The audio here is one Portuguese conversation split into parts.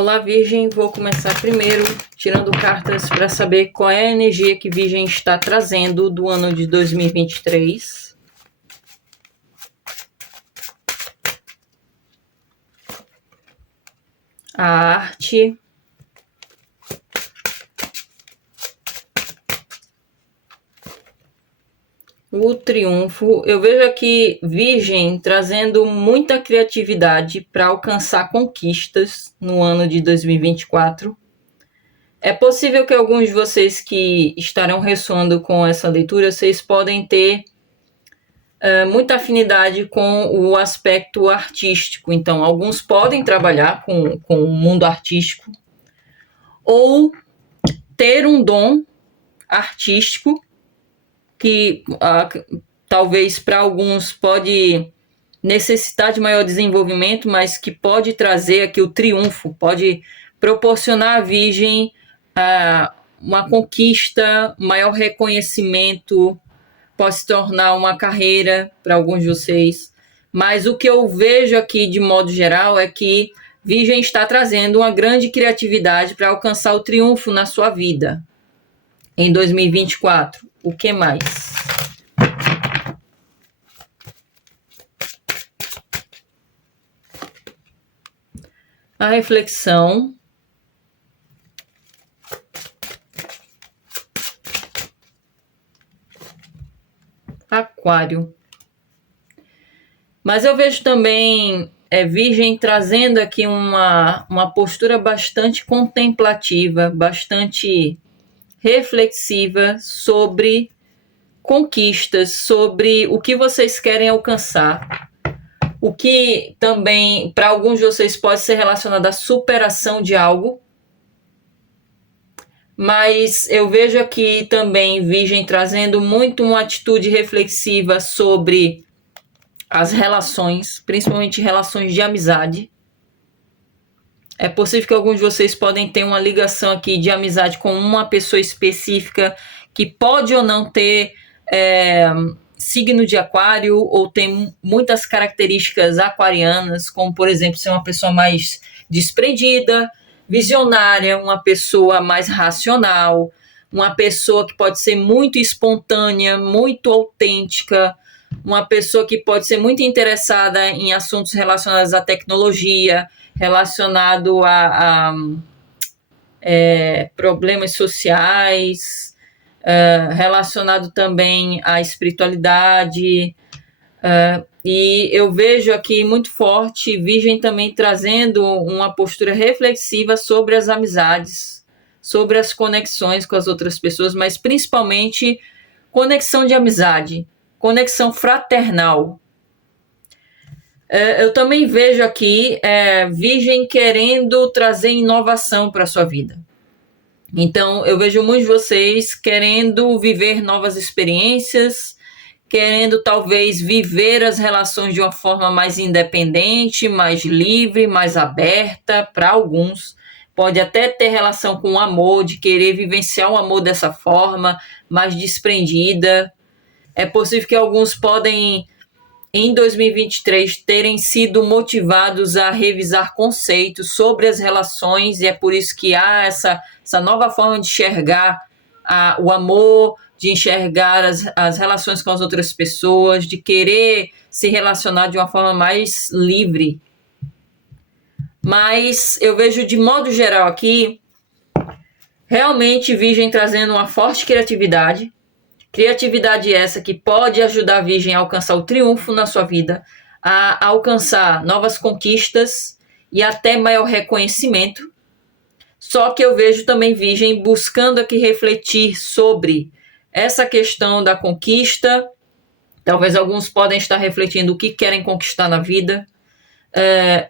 Olá, Virgem. Vou começar primeiro tirando cartas para saber qual é a energia que Virgem está trazendo do ano de 2023. A arte. O triunfo. Eu vejo aqui Virgem trazendo muita criatividade para alcançar conquistas no ano de 2024. É possível que alguns de vocês que estarão ressoando com essa leitura, vocês podem ter muita afinidade com o aspecto artístico. Então, alguns podem trabalhar com o mundo artístico ou ter um dom artístico que talvez para alguns pode necessitar de maior desenvolvimento, mas que pode trazer aqui o triunfo, pode proporcionar à Virgem uma conquista, maior reconhecimento, pode se tornar uma carreira para alguns de vocês. Mas o que eu vejo aqui de modo geral é que Virgem está trazendo uma grande criatividade para alcançar o triunfo na sua vida em 2024. O que mais? A reflexão. Aquário. Mas eu vejo também Virgem trazendo aqui uma postura bastante contemplativa, bastante reflexiva sobre conquistas, sobre o que vocês querem alcançar. O que também, para alguns de vocês, pode ser relacionado à superação de algo. Mas eu vejo aqui também Virgem trazendo muito uma atitude reflexiva sobre as relações, principalmente relações de amizade. É possível que alguns de vocês podem ter uma ligação aqui de amizade com uma pessoa específica que pode ou não ter signo de aquário ou tem muitas características aquarianas, como, por exemplo, ser uma pessoa mais desprendida, visionária, uma pessoa mais racional, uma pessoa que pode ser muito espontânea, muito autêntica, uma pessoa que pode ser muito interessada em assuntos relacionados à tecnologia, relacionado a problemas sociais, relacionado também à espiritualidade. E eu vejo aqui muito forte Virgem também trazendo uma postura reflexiva sobre as amizades, sobre as conexões com as outras pessoas, mas principalmente conexão de amizade, conexão fraternal. Eu também vejo aqui Virgem querendo trazer inovação para a sua vida. Então, eu vejo muitos de vocês querendo viver novas experiências, querendo talvez viver as relações de uma forma mais independente, mais livre, mais aberta. Para alguns, pode até ter relação com o amor, de querer vivenciar o amor dessa forma, mais desprendida. É possível que alguns podem, em 2023, terem sido motivados a revisar conceitos sobre as relações, e é por isso que há essa nova forma de enxergar o amor, de enxergar as relações com as outras pessoas, de querer se relacionar de uma forma mais livre. Mas eu vejo de modo geral aqui, realmente Virgem trazendo uma forte criatividade. Criatividade essa que pode ajudar a Virgem a alcançar o triunfo na sua vida, a alcançar novas conquistas e até maior reconhecimento. Só que eu vejo também Virgem buscando aqui refletir sobre essa questão da conquista. Talvez alguns podem estar refletindo o que querem conquistar na vida,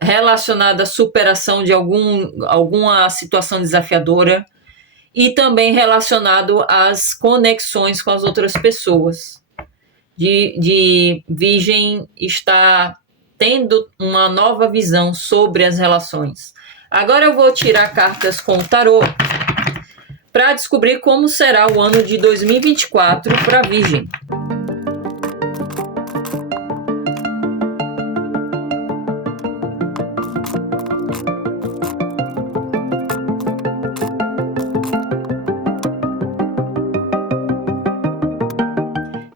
relacionada à superação de alguma situação desafiadora, e também relacionado às conexões com as outras pessoas. De Virgem estar tendo uma nova visão sobre as relações. Agora eu vou tirar cartas com o tarô para descobrir como será o ano de 2024 para Virgem.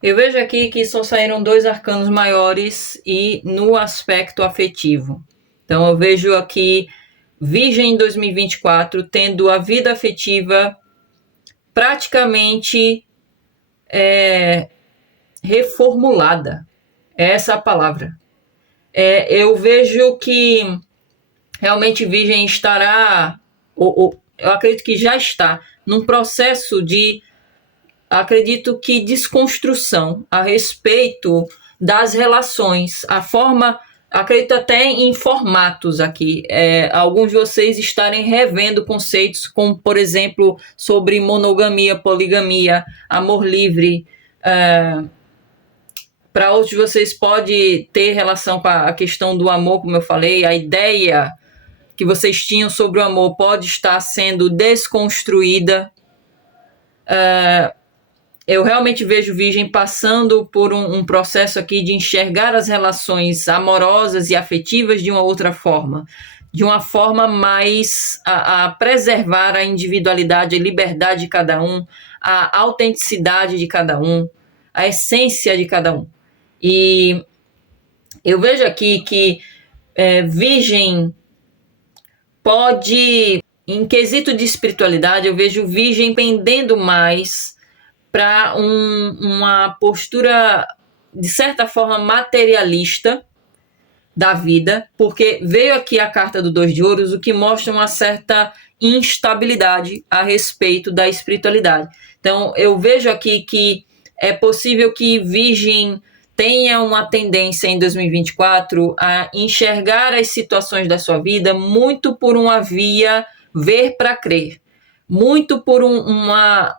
Eu vejo aqui que só saíram 2 arcanos maiores e no aspecto afetivo. Então eu vejo aqui Virgem em 2024 tendo a vida afetiva praticamente reformulada. É essa a palavra. Eu vejo que realmente Virgem estará, eu acredito que já está, num processo de, acredito que, desconstrução a respeito das relações, a forma, acredito até em formatos aqui, alguns de vocês estarem revendo conceitos como, por exemplo, sobre monogamia, poligamia, amor livre. Para outros de vocês pode ter relação com a questão do amor, como eu falei, a ideia que vocês tinham sobre o amor pode estar sendo desconstruída. Eu realmente vejo Virgem passando por um processo aqui de enxergar as relações amorosas e afetivas de uma outra forma, de uma forma mais a preservar a individualidade, a liberdade de cada um, a autenticidade de cada um, a essência de cada um. E eu vejo aqui que Virgem pode, em quesito de espiritualidade, eu vejo Virgem pendendo mais para uma postura, de certa forma, materialista da vida, porque veio aqui a carta do 2 de ouros, o que mostra uma certa instabilidade a respeito da espiritualidade. Então, eu vejo aqui que é possível que Virgem tenha uma tendência em 2024 a enxergar as situações da sua vida muito por uma via ver para crer, muito por uma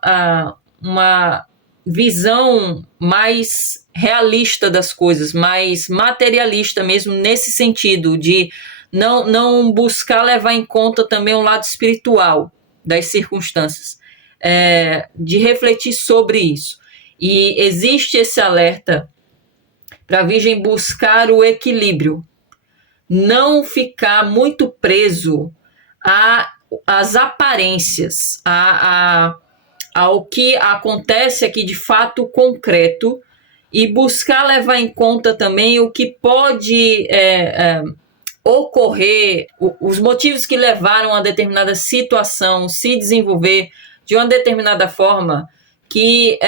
visão mais realista das coisas, mais materialista mesmo, nesse sentido de não buscar levar em conta também o lado espiritual das circunstâncias, de refletir sobre isso. E existe esse alerta para a Virgem buscar o equilíbrio, não ficar muito preso às aparências, ao que acontece aqui de fato concreto, e buscar levar em conta também o que pode ocorrer, os motivos que levaram a determinada situação se desenvolver de uma determinada forma, que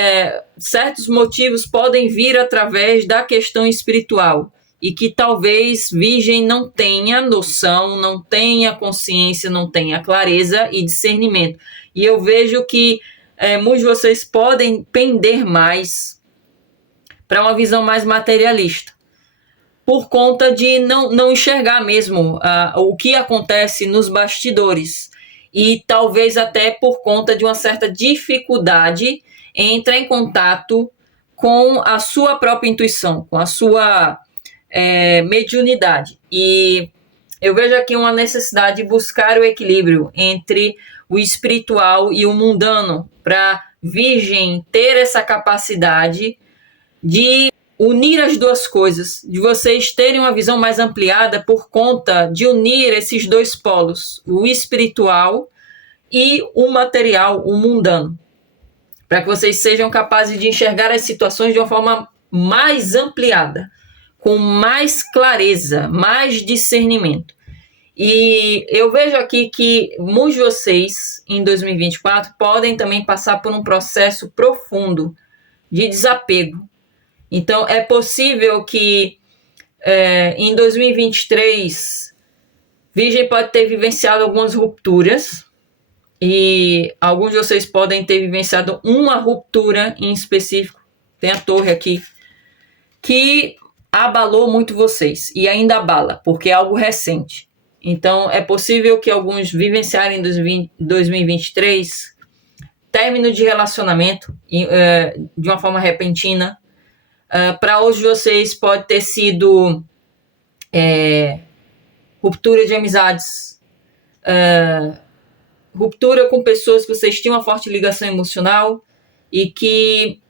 certos motivos podem vir através da questão espiritual e que talvez Virgem não tenha noção, não tenha consciência, não tenha clareza e discernimento. E eu vejo que muitos de vocês podem pender mais para uma visão mais materialista, por conta de não enxergar mesmo o que acontece nos bastidores, e talvez até por conta de uma certa dificuldade em entrar em contato com a sua própria intuição, com a sua mediunidade. E eu vejo aqui uma necessidade de buscar o equilíbrio entre o espiritual e o mundano, para Virgem ter essa capacidade de unir as duas coisas, de vocês terem uma visão mais ampliada por conta de unir esses dois polos, o espiritual e o material, o mundano, para que vocês sejam capazes de enxergar as situações de uma forma mais ampliada, com mais clareza, mais discernimento. E eu vejo aqui que muitos de vocês, em 2024, podem também passar por um processo profundo de desapego. Então, é possível que em 2023, Virgem pode ter vivenciado algumas rupturas, e alguns de vocês podem ter vivenciado uma ruptura em específico, tem a torre aqui, que abalou muito vocês, e ainda abala, porque é algo recente. Então, é possível que alguns vivenciarem em 2023 término de relacionamento de uma forma repentina. Para hoje vocês pode ter sido ruptura de amizades, ruptura com pessoas que vocês tinham uma forte ligação emocional e que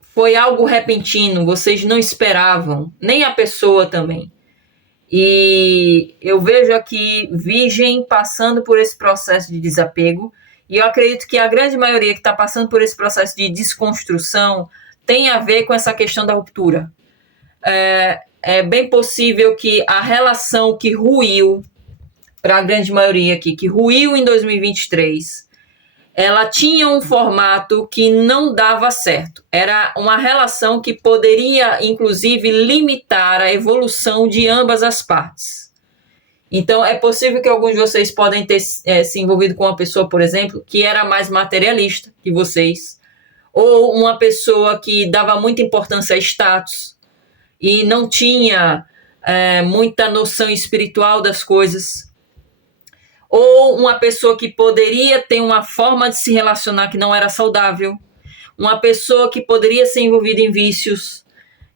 foi algo repentino, vocês não esperavam, nem a pessoa também. E eu vejo aqui Virgem passando por esse processo de desapego, e eu acredito que a grande maioria que está passando por esse processo de desconstrução tem a ver com essa questão da ruptura. É bem possível que a relação que ruiu, para a grande maioria aqui, que ruiu em 2023, ela tinha um formato que não dava certo. Era uma relação que poderia, inclusive, limitar a evolução de ambas as partes. Então, é possível que alguns de vocês podem ter se envolvido com uma pessoa, por exemplo, que era mais materialista que vocês, ou uma pessoa que dava muita importância a status e não tinha muita noção espiritual das coisas, ou uma pessoa que poderia ter uma forma de se relacionar que não era saudável, uma pessoa que poderia ser envolvida em vícios.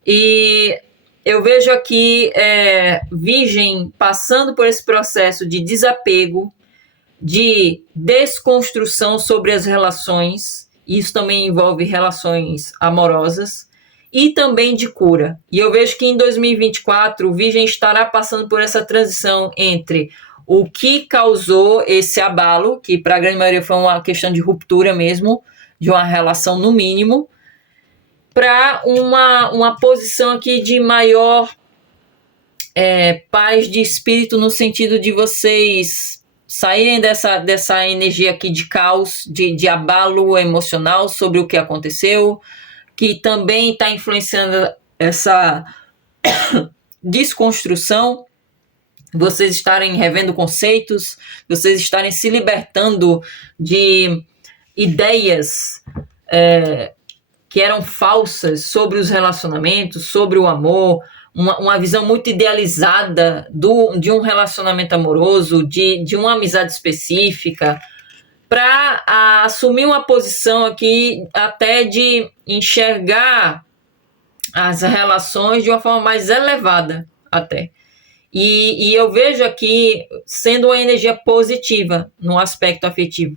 E eu vejo aqui Virgem passando por esse processo de desapego, de desconstrução sobre as relações. Isso também envolve relações amorosas e também de cura. E eu vejo que em 2024 o Virgem estará passando por essa transição entre o que causou esse abalo, que para a grande maioria foi uma questão de ruptura mesmo, de uma relação no mínimo, para uma posição aqui de maior paz de espírito, no sentido de vocês saírem dessa energia aqui de caos, de abalo emocional sobre o que aconteceu, que também está influenciando essa desconstrução, vocês estarem revendo conceitos, vocês estarem se libertando de ideias que eram falsas sobre os relacionamentos, sobre o amor, uma visão muito idealizada de um relacionamento amoroso, de uma amizade específica, para assumir uma posição aqui até de enxergar as relações de uma forma mais elevada até. E eu vejo aqui sendo uma energia positiva no aspecto afetivo.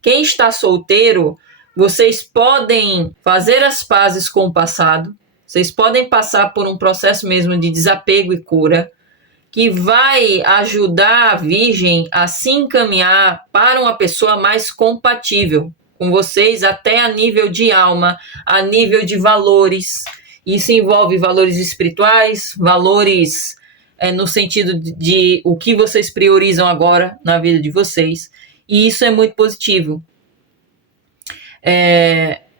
Quem está solteiro, vocês podem fazer as pazes com o passado, vocês podem passar por um processo mesmo de desapego e cura, que vai ajudar a Virgem a se encaminhar para uma pessoa mais compatível com vocês, até a nível de alma, a nível de valores. Isso envolve valores espirituais, valores no sentido de o que vocês priorizam agora na vida de vocês. E isso é muito positivo.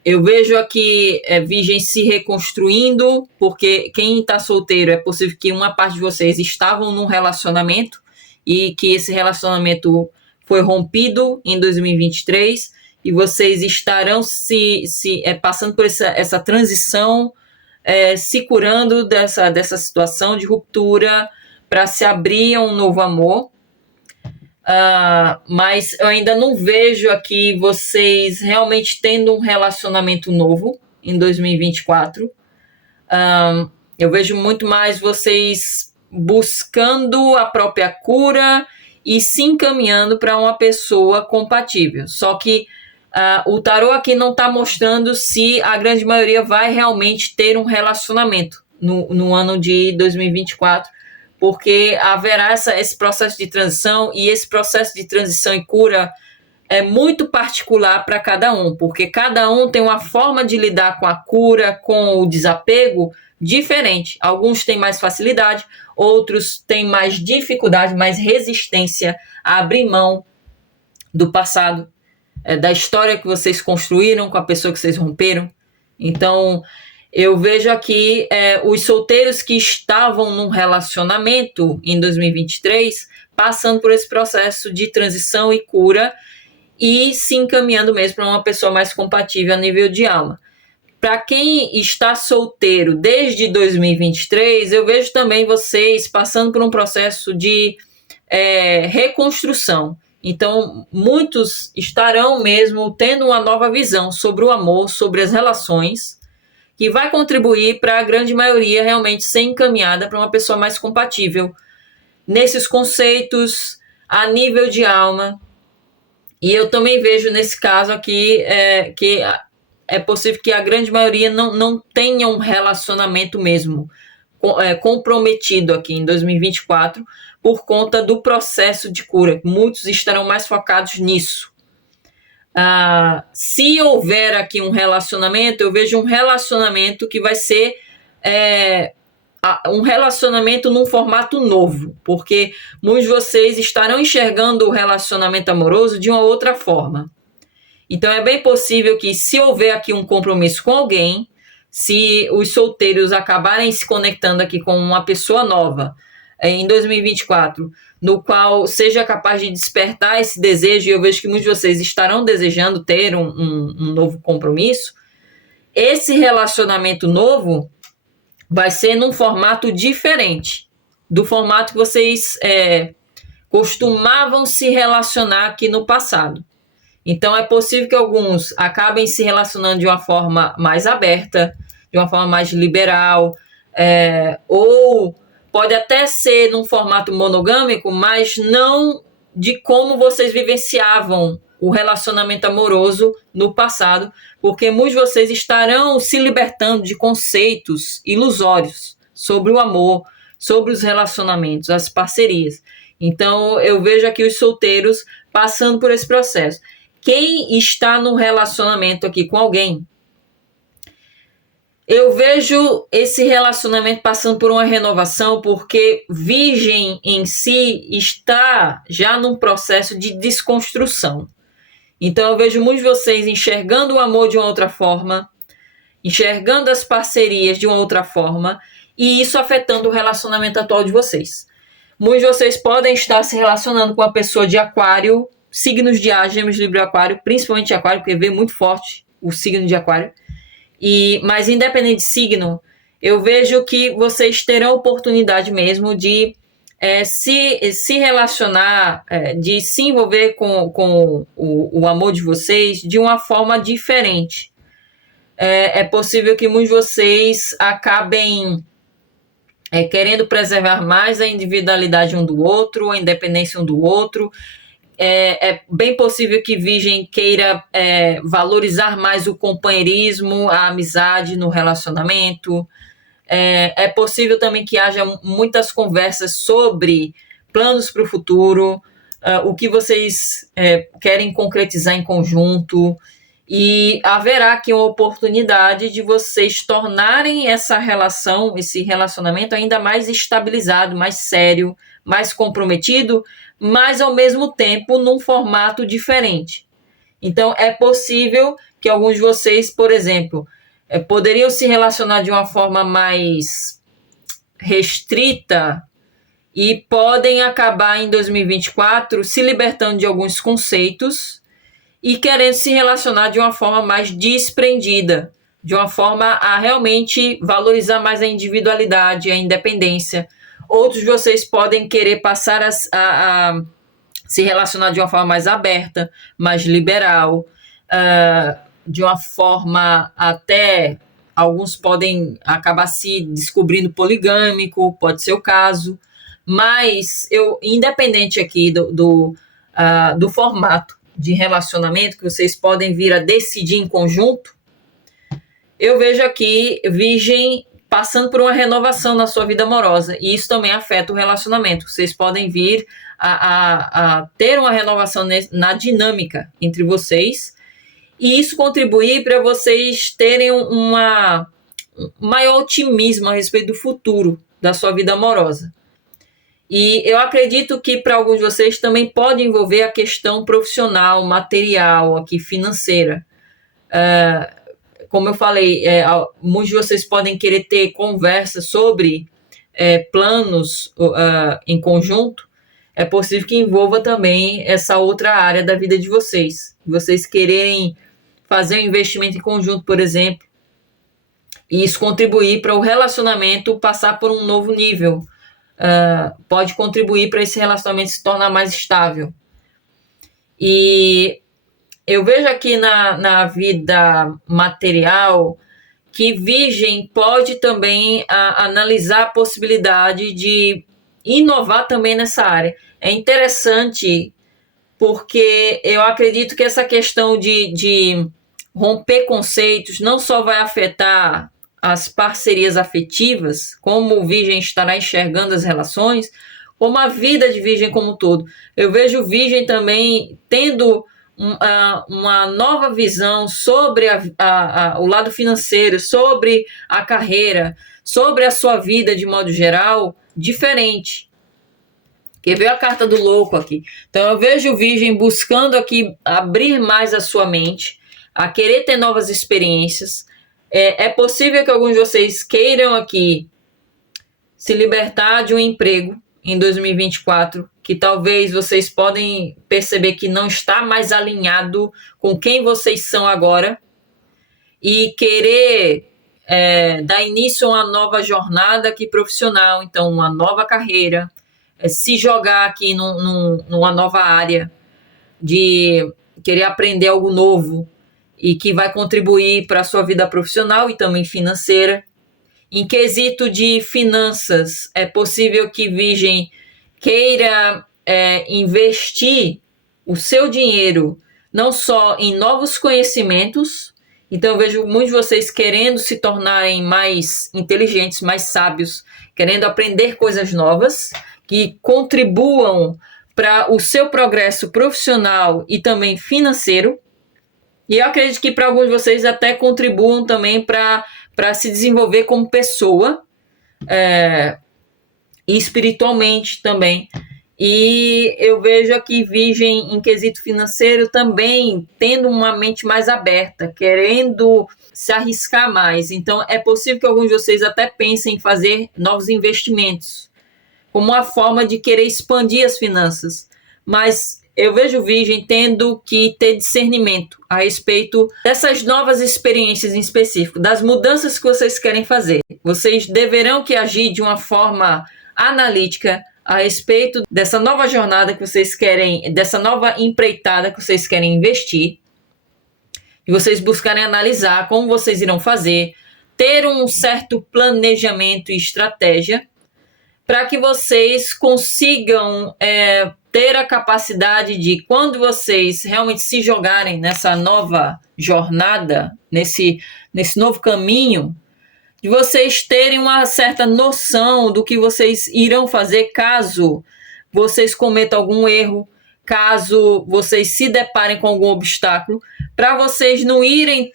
Eu vejo aqui Virgem se reconstruindo, porque quem está solteiro, é possível que uma parte de vocês estavam num relacionamento e que esse relacionamento foi rompido em 2023 e vocês estarão passando por essa transição, se curando dessa situação de ruptura para se abrir a um novo amor. Mas eu ainda não vejo aqui vocês realmente tendo um relacionamento novo em 2024. Eu vejo muito mais vocês buscando a própria cura e se encaminhando para uma pessoa compatível. Só que o tarô aqui não está mostrando se a grande maioria vai realmente ter um relacionamento no ano de 2024, porque haverá esse processo de transição, e esse processo de transição e cura é muito particular para cada um, porque cada um tem uma forma de lidar com a cura, com o desapego diferente. Alguns têm mais facilidade, outros têm mais dificuldade, mais resistência a abrir mão do passado, da história que vocês construíram com a pessoa que vocês romperam. Então, eu vejo aqui os solteiros que estavam num relacionamento em 2023 passando por esse processo de transição e cura e se encaminhando mesmo para uma pessoa mais compatível a nível de alma. Para quem está solteiro desde 2023, eu vejo também vocês passando por um processo de reconstrução. Então, muitos estarão mesmo tendo uma nova visão sobre o amor, sobre as relações, que vai contribuir para a grande maioria realmente ser encaminhada para uma pessoa mais compatível nesses conceitos, a nível de alma. E eu também vejo nesse caso aqui que é possível que a grande maioria não tenha um relacionamento mesmo comprometido aqui em 2024 por conta do processo de cura. Muitos estarão mais focados nisso. Se houver aqui um relacionamento, eu vejo um relacionamento que vai ser um relacionamento num formato novo, porque muitos de vocês estarão enxergando o relacionamento amoroso de uma outra forma. Então é bem possível que, se houver aqui um compromisso com alguém, se os solteiros acabarem se conectando aqui com uma pessoa nova em 2024, no qual seja capaz de despertar esse desejo, e eu vejo que muitos de vocês estarão desejando ter um novo compromisso, esse relacionamento novo vai ser num formato diferente do formato que vocês costumavam se relacionar aqui no passado. Então é possível que alguns acabem se relacionando de uma forma mais aberta, de uma forma mais liberal, ou pode até ser num formato monogâmico, mas não de como vocês vivenciavam o relacionamento amoroso no passado, porque muitos de vocês estarão se libertando de conceitos ilusórios sobre o amor, sobre os relacionamentos, as parcerias. Então eu vejo aqui os solteiros passando por esse processo. Quem está no relacionamento aqui com alguém, eu vejo esse relacionamento passando por uma renovação, porque Virgem em si está já num processo de desconstrução. Então eu vejo muitos de vocês enxergando o amor de uma outra forma, enxergando as parcerias de uma outra forma, e isso afetando o relacionamento atual de vocês. Muitos de vocês podem estar se relacionando com uma pessoa de Aquário, signos de ar, Gêmeos, Libra e Aquário, principalmente Aquário, porque vê muito forte o signo de Aquário. Mas independente de signo, eu vejo que vocês terão oportunidade mesmo de se relacionar, de se envolver com o amor de vocês de uma forma diferente. É possível que muitos de vocês acabem querendo preservar mais a individualidade um do outro, a independência um do outro. É bem possível que Virgem queira valorizar mais o companheirismo, a amizade no relacionamento. É possível também que haja muitas conversas sobre planos para o futuro, o que vocês querem concretizar em conjunto, e haverá aqui uma oportunidade de vocês tornarem essa relação, esse relacionamento ainda mais estabilizado, mais sério, mais comprometido, mas ao mesmo tempo num formato diferente. Então é possível que alguns de vocês, por exemplo, poderiam se relacionar de uma forma mais restrita e podem acabar em 2024 se libertando de alguns conceitos e querendo se relacionar de uma forma mais desprendida, de uma forma a realmente valorizar mais a individualidade, a independência. Outros de vocês podem querer passar a se relacionar de uma forma mais aberta, mais liberal, de uma forma até... Alguns podem acabar se descobrindo poligâmico, pode ser o caso, mas independente aqui do formato de relacionamento que vocês podem vir a decidir em conjunto, eu vejo aqui Virgem passando por uma renovação na sua vida amorosa, e isso também afeta o relacionamento. Vocês podem vir a ter uma renovação na dinâmica entre vocês, e isso contribuir para vocês terem um maior otimismo a respeito do futuro da sua vida amorosa. E eu acredito que para alguns de vocês também pode envolver a questão profissional, material, aqui financeira. Como eu falei, muitos de vocês podem querer ter conversas sobre planos em conjunto. É possível que envolva também essa outra área da vida de vocês. Vocês quererem fazer um investimento em conjunto, por exemplo, e isso contribuir para o relacionamento passar por um novo nível. Pode contribuir para esse relacionamento se tornar mais estável. E eu vejo aqui na vida material que Virgem pode também analisar a possibilidade de inovar também nessa área. É interessante porque eu acredito que essa questão de romper conceitos não só vai afetar as parcerias afetivas, como o Virgem estará enxergando as relações, como a vida de Virgem como um todo. Eu vejo Virgem também tendo uma nova visão sobre o lado financeiro, sobre a carreira, sobre a sua vida de modo geral, diferente. Que veio a carta do louco aqui. Então eu vejo o Virgem buscando aqui abrir mais a sua mente, a querer ter novas experiências. É possível que alguns de vocês queiram aqui se libertar de um emprego em 2024, que talvez vocês podem perceber que não está mais alinhado com quem vocês são agora, e querer dar início a uma nova jornada aqui profissional, então uma nova carreira, se jogar aqui numa nova área, de querer aprender algo novo e que vai contribuir para a sua vida profissional e também financeira. Em quesito de finanças, é possível que Virgem queira investir o seu dinheiro não só em novos conhecimentos. Então eu vejo muitos de vocês querendo se tornarem mais inteligentes, mais sábios, querendo aprender coisas novas que contribuam para o seu progresso profissional e também financeiro. E eu acredito que para alguns de vocês até contribuam também para se desenvolver como pessoa e espiritualmente também. E eu vejo aqui Virgem em quesito financeiro também tendo uma mente mais aberta, querendo se arriscar mais. Então é possível que alguns de vocês até pensem em fazer novos investimentos, como uma forma de querer expandir as finanças. Mas eu vejo Virgem tendo que ter discernimento a respeito dessas novas experiências em específico, das mudanças que vocês querem fazer. Vocês deverão que agir de uma forma analítica a respeito dessa nova jornada que vocês querem, dessa nova empreitada que vocês querem investir, e vocês buscarem analisar como vocês irão fazer, ter um certo planejamento e estratégia para que vocês consigam ter a capacidade de, quando vocês realmente se jogarem nessa nova jornada, nesse novo caminho, de vocês terem uma certa noção do que vocês irão fazer caso vocês cometam algum erro, caso vocês se deparem com algum obstáculo, para vocês não irem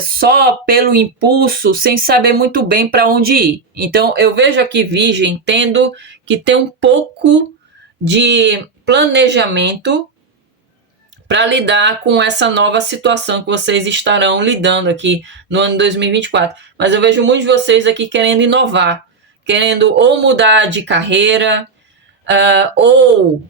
só pelo impulso, sem saber muito bem para onde ir. Então, eu vejo aqui Virgem tendo que ter um pouco de planejamento para lidar com essa nova situação que vocês estarão lidando aqui no ano 2024. Mas eu vejo muitos de vocês aqui querendo inovar, querendo ou mudar de carreira, ou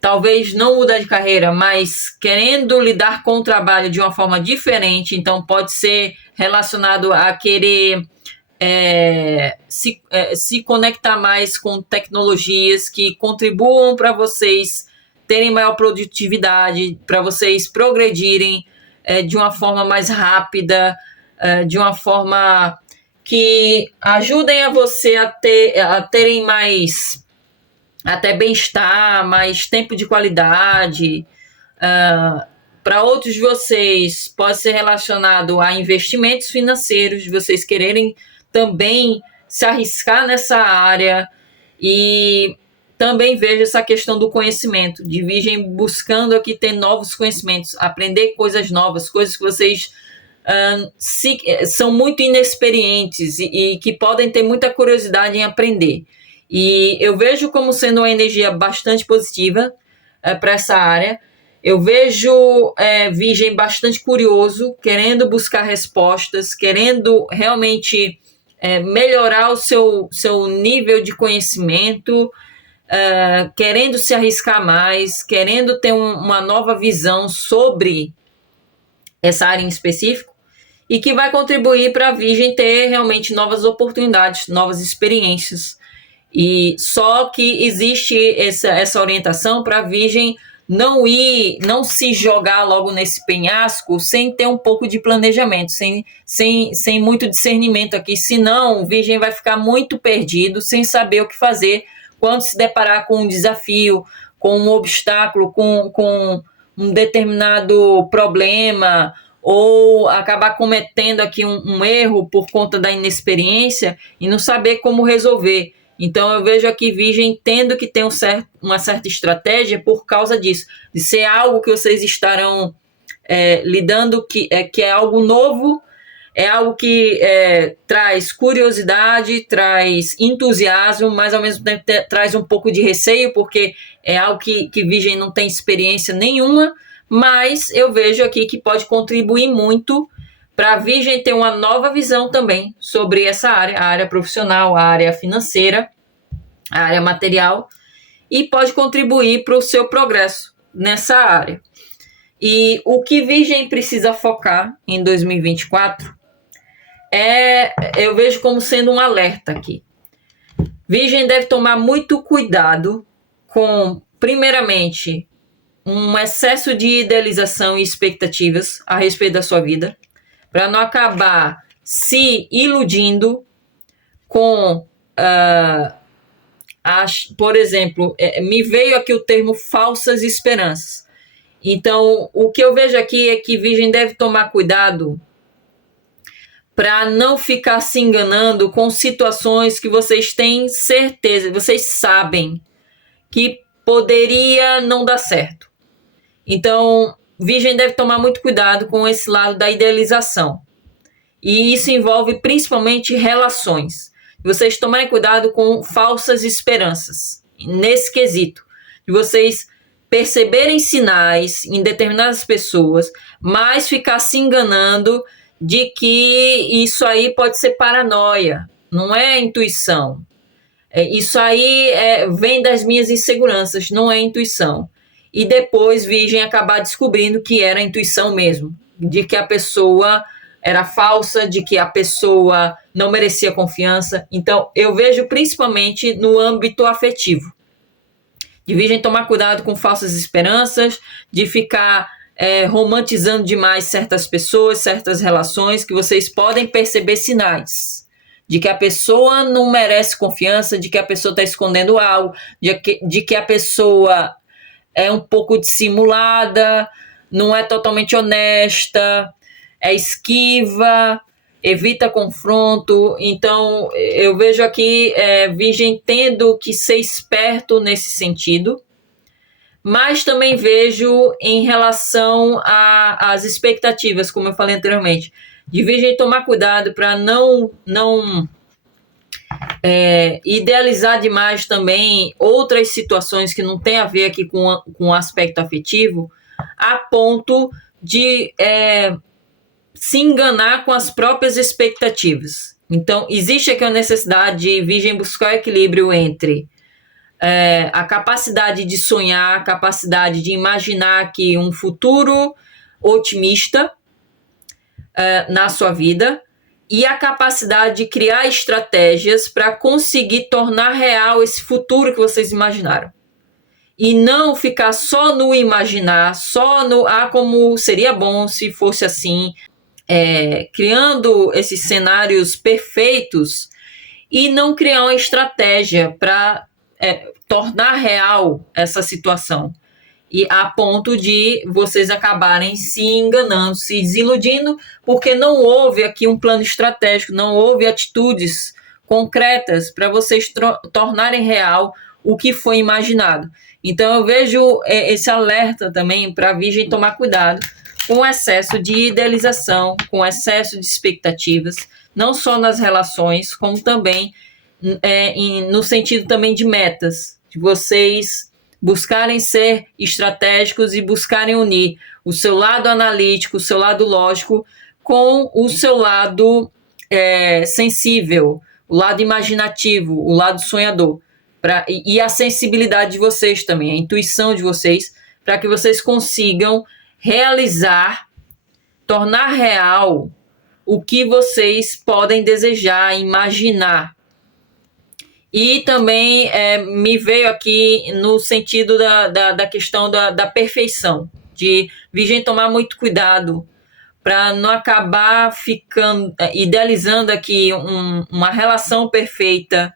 talvez não mudar de carreira, mas querendo lidar com o trabalho de uma forma diferente. Então pode ser relacionado a querer se conectar mais com tecnologias que contribuam para vocês terem maior produtividade, para vocês progredirem de uma forma mais rápida, de uma forma que ajudem a você a terem mais até bem-estar, mais tempo de qualidade. Para outros de vocês pode ser relacionado a investimentos financeiros, de vocês quererem também se arriscar nessa área. E também vejo essa questão do conhecimento, de Virgem buscando aqui ter novos conhecimentos, aprender coisas novas, coisas que vocês são muito inexperientes e que podem ter muita curiosidade em aprender. E eu vejo como sendo uma energia bastante positiva para essa área. Eu vejo Virgem bastante curioso, querendo buscar respostas, querendo realmente melhorar o seu nível de conhecimento, querendo se arriscar mais, querendo ter uma nova visão sobre essa área em específico, e que vai contribuir para a Virgem ter realmente novas oportunidades, novas experiências. E só que existe essa orientação para a Virgem não se jogar logo nesse penhasco sem ter um pouco de planejamento, sem muito discernimento aqui, senão o Virgem vai ficar muito perdido, sem saber o que fazer quando se deparar com um desafio, com um obstáculo, com um determinado problema, ou acabar cometendo aqui um erro por conta da inexperiência e não saber como resolver. Então eu vejo aqui Virgem tendo que ter uma certa estratégia por causa disso, de ser algo que vocês estarão lidando, que é algo novo, é algo que traz curiosidade, traz entusiasmo, mas ao mesmo tempo traz um pouco de receio, porque é algo que Virgem não tem experiência nenhuma, mas eu vejo aqui que pode contribuir muito para a Virgem ter uma nova visão também sobre essa área, a área profissional, a área financeira, a área material, e pode contribuir para o seu progresso nessa área. E o que Virgem precisa focar em 2024 eu vejo como sendo um alerta aqui. Virgem deve tomar muito cuidado com, primeiramente, um excesso de idealização e expectativas a respeito da sua vida, para não acabar se iludindo com, por exemplo, me veio aqui o termo falsas esperanças. Então, o que eu vejo aqui é que Virgem deve tomar cuidado para não ficar se enganando com situações que vocês têm certeza, vocês sabem que poderia não dar certo. Então, Virgem deve tomar muito cuidado com esse lado da idealização. E isso envolve principalmente relações. Vocês tomarem cuidado com falsas esperanças, nesse quesito. De vocês perceberem sinais em determinadas pessoas, mas ficar se enganando de que isso aí pode ser paranoia, não é intuição. Isso aí vem das minhas inseguranças, não é intuição. E depois Virgem acabar descobrindo que era intuição mesmo, de que a pessoa era falsa, de que a pessoa não merecia confiança. Então, eu vejo principalmente no âmbito afetivo. De Virgem tomar cuidado com falsas esperanças, de ficar romantizando demais certas pessoas, certas relações, que vocês podem perceber sinais de que a pessoa não merece confiança, de que a pessoa está escondendo algo, de que a pessoa é um pouco dissimulada, não é totalmente honesta, é esquiva, evita confronto. Então, eu vejo aqui Virgem tendo que ser esperto nesse sentido, mas também vejo em relação às expectativas, como eu falei anteriormente, de Virgem tomar cuidado para não idealizar demais também outras situações que não tem a ver aqui com o aspecto afetivo, a ponto de se enganar com as próprias expectativas. Então, existe aqui a necessidade de Virgem buscar o equilíbrio entre a capacidade de sonhar, a capacidade de imaginar aqui um futuro otimista na sua vida, e a capacidade de criar estratégias para conseguir tornar real esse futuro que vocês imaginaram. E não ficar só no imaginar, só no como seria bom se fosse assim, criando esses cenários perfeitos e não criar uma estratégia para tornar real essa situação. E a ponto de vocês acabarem se enganando, se desiludindo, porque não houve aqui um plano estratégico, não houve atitudes concretas para vocês tornarem real o que foi imaginado. Então eu vejo esse alerta também para a Virgem tomar cuidado com o excesso de idealização, com o excesso de expectativas, não só nas relações, como também no sentido também de metas, de vocês buscarem ser estratégicos e buscarem unir o seu lado analítico, o seu lado lógico, com o seu lado sensível, o lado imaginativo, o lado sonhador, e a sensibilidade de vocês também, a intuição de vocês, para que vocês consigam realizar, tornar real o que vocês podem desejar, imaginar. E também me veio aqui no sentido da questão da perfeição, de Virgem tomar muito cuidado para não acabar idealizando aqui uma relação perfeita,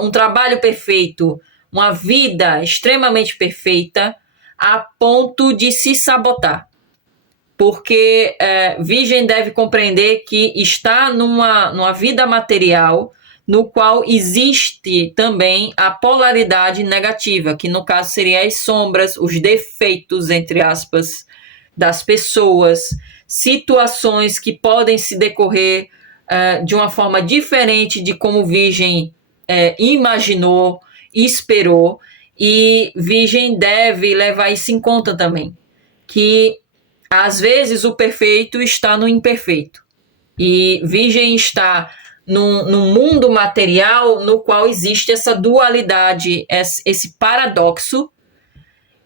um trabalho perfeito, uma vida extremamente perfeita, a ponto de se sabotar. Porque Virgem deve compreender que está numa vida material, no qual existe também a polaridade negativa, que no caso seria as sombras, os defeitos, entre aspas, das pessoas, situações que podem se decorrer de uma forma diferente de como Virgem imaginou, esperou, e Virgem deve levar isso em conta também, que às vezes o perfeito está no imperfeito, e Virgem está num mundo material no qual existe essa dualidade, esse paradoxo,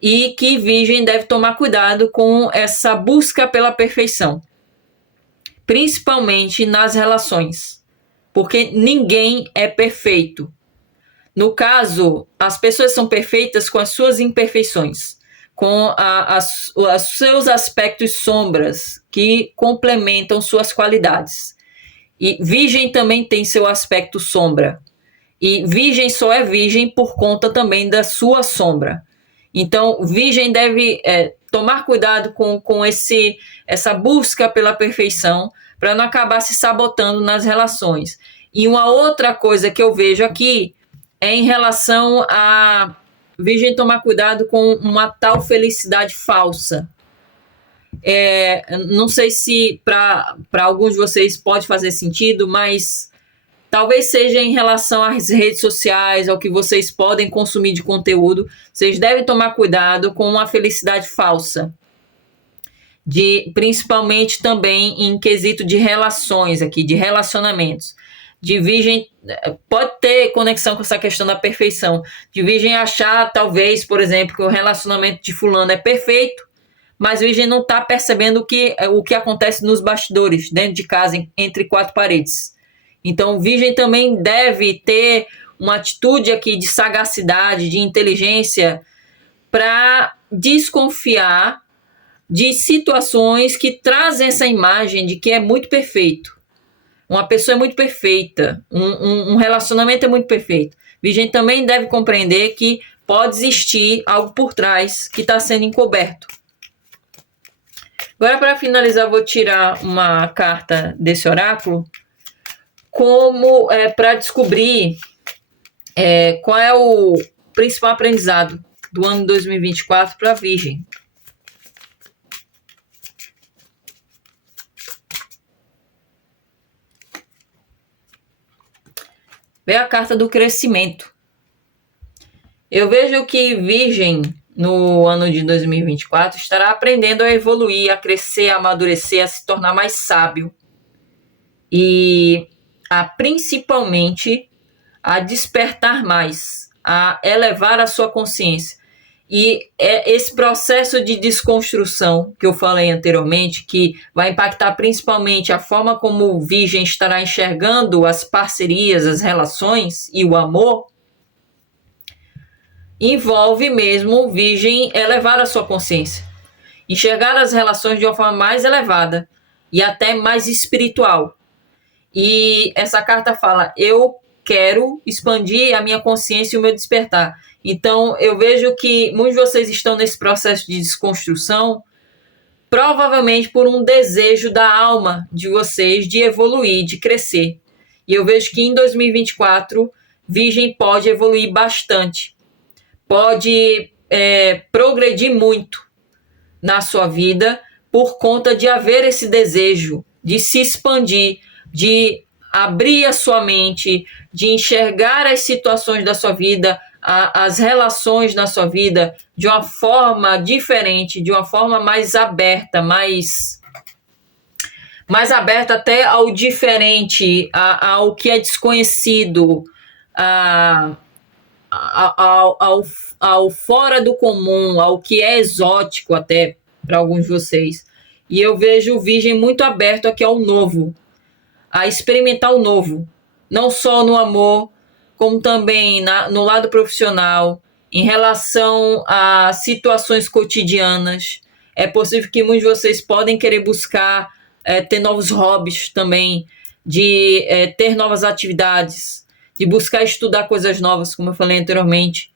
e que Virgem deve tomar cuidado com essa busca pela perfeição, principalmente nas relações, porque ninguém é perfeito. No caso, as pessoas são perfeitas com as suas imperfeições, com os seus aspectos sombras, que complementam suas qualidades. E Virgem também tem seu aspecto sombra. E Virgem só é Virgem por conta também da sua sombra. Então, Virgem deve tomar cuidado com essa busca pela perfeição, para não acabar se sabotando nas relações. E uma outra coisa que eu vejo aqui é em relação a Virgem tomar cuidado com uma tal felicidade falsa. Não sei se para alguns de vocês pode fazer sentido, mas talvez seja em relação às redes sociais, ao que vocês podem consumir de conteúdo. Vocês devem tomar cuidado com uma felicidade falsa, principalmente também em quesito de relações aqui, de relacionamentos. De Virgem pode ter conexão com essa questão da perfeição, de Virgem achar, talvez, por exemplo, que o relacionamento de fulano é perfeito, mas Virgem não está percebendo o que acontece nos bastidores, dentro de casa, entre quatro paredes. Então, Virgem também deve ter uma atitude aqui de sagacidade, de inteligência, para desconfiar de situações que trazem essa imagem de que é muito perfeito. Uma pessoa é muito perfeita, um relacionamento é muito perfeito. Virgem também deve compreender que pode existir algo por trás que está sendo encoberto. Agora, para finalizar, vou tirar uma carta desse oráculo, para descobrir qual é o principal aprendizado do ano 2024 para a Virgem. Veio a carta do crescimento. Eu vejo que Virgem, no ano de 2024, estará aprendendo a evoluir, a crescer, a amadurecer, a se tornar mais sábio. E principalmente a despertar mais, a elevar a sua consciência. E esse processo de desconstrução que eu falei anteriormente, que vai impactar principalmente a forma como o Virgem estará enxergando as parcerias, as relações e o amor, envolve mesmo o Virgem elevar a sua consciência, enxergar as relações de uma forma mais elevada e até mais espiritual. E essa carta fala: eu quero expandir a minha consciência e o meu despertar. Então, eu vejo que muitos de vocês estão nesse processo de desconstrução, provavelmente por um desejo da alma de vocês de evoluir, de crescer. E eu vejo que em 2024, Virgem pode evoluir bastante, pode progredir muito na sua vida por conta de haver esse desejo de se expandir, de abrir a sua mente, de enxergar as situações da sua vida, as relações na sua vida de uma forma diferente, de uma forma mais aberta, mais aberta até ao diferente, ao que é desconhecido, ao fora do comum, ao que é exótico até para alguns de vocês. E eu vejo o Virgem muito aberto aqui ao novo, a experimentar o novo, não só no amor, como também no lado profissional, em relação a situações cotidianas. É possível que muitos de vocês podem querer buscar ter novos hobbies também, de ter novas atividades, de buscar estudar coisas novas, como eu falei anteriormente,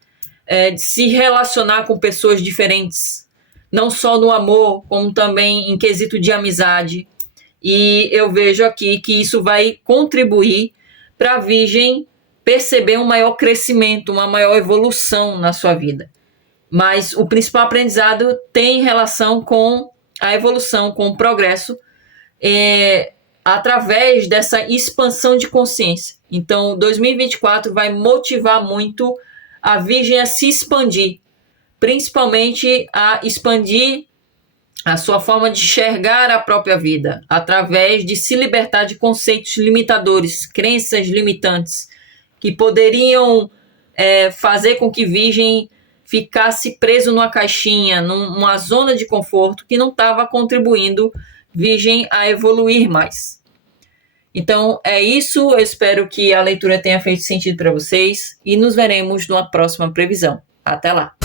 de se relacionar com pessoas diferentes, não só no amor, como também em quesito de amizade. E eu vejo aqui que isso vai contribuir para a Virgem perceber um maior crescimento, uma maior evolução na sua vida. Mas o principal aprendizado tem relação com a evolução, com o progresso, através dessa expansão de consciência. Então, 2024 vai motivar muito a Virgem a se expandir, principalmente a expandir a sua forma de enxergar a própria vida, através de se libertar de conceitos limitadores, crenças limitantes, que poderiam fazer com que Virgem ficasse preso numa caixinha, numa zona de conforto que não estava contribuindo Virgem a evoluir mais. Então é isso, eu espero que a leitura tenha feito sentido para vocês e nos veremos numa próxima previsão. Até lá!